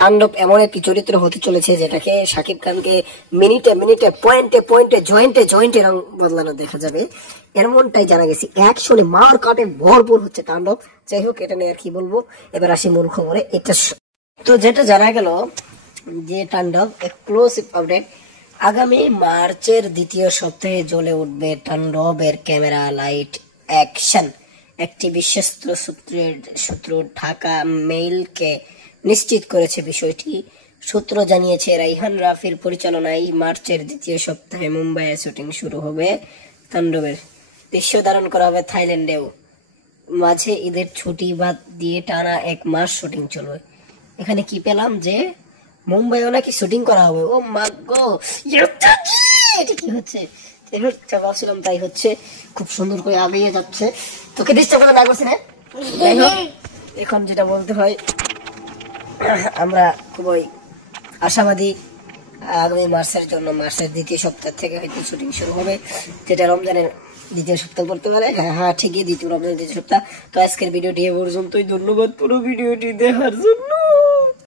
তাণ্ডব এমন একটি চরিত্র হতে চলেছে যেটাকে শাকিব খানকে মিনিটে মিনিটে পয়েন্টে পয়েন্টে জয়েন্টে জয়েন্টে রং বদলানো দেখা যাবে, এমনটাই জানা গেছে। অ্যাকশনে মার কাটে ভরপুর হচ্ছে তাণ্ডব। যাই হোক, এটা নিয়ে আর কি বলবো। এবার আসি মূল খবরে। তো যেটা জানা গেল যে তাণ্ডব এক্সক্লুসিভ আপডেট, আগামী মার্চের দ্বিতীয় সপ্তাহে জ্বলে উঠবে তাণ্ডবের ক্যামেরা লাইট অ্যাকশন। একটি বিশ্বস্ত সূত্র ঢাকা মেইলকে নিশ্চিত করেছে বিষয়টি। সূত্র জানিয়েছে, রাইহান রাফির পরিচালনায় মার্চের দ্বিতীয় সপ্তাহে মুম্বাইয়ে শুটিং শুরু হবে তাণ্ডবের। দৃশ্য ধারণ করা হবে থাইল্যান্ডেও। মাঝে ঈদের ছুটি বাদ দিয়ে টানা 1 মাস শুটিং চলবে। এখানে কি পেলাম যে মুম্বাইও নাকি শুটিং করা হবে। ও মা গো, এটা কি হচ্ছে? ভাবছিলাম তাই হচ্ছে। খুব সুন্দর করে আগিয়ে যাচ্ছে। তোকে ডিস্টার্ব করে লাগছে না? যাই হোক, এখন যেটা বলতে হয়, আমরা খুবই আশাবাদী আগামী মার্চের জন্য। মার্চের দ্বিতীয় সপ্তাহ থেকে হয়তো শুটিং শুরু হবে, যেটা রমজানের দ্বিতীয় সপ্তাহ পড়তে পারে। হ্যাঁ ঠিকই, রমজানের দ্বিতীয় সপ্তাহ। তো আজকের ভিডিওটি এ পর্যন্তই। ধন্যবাদ পুরো ভিডিওটি দেখার জন্য।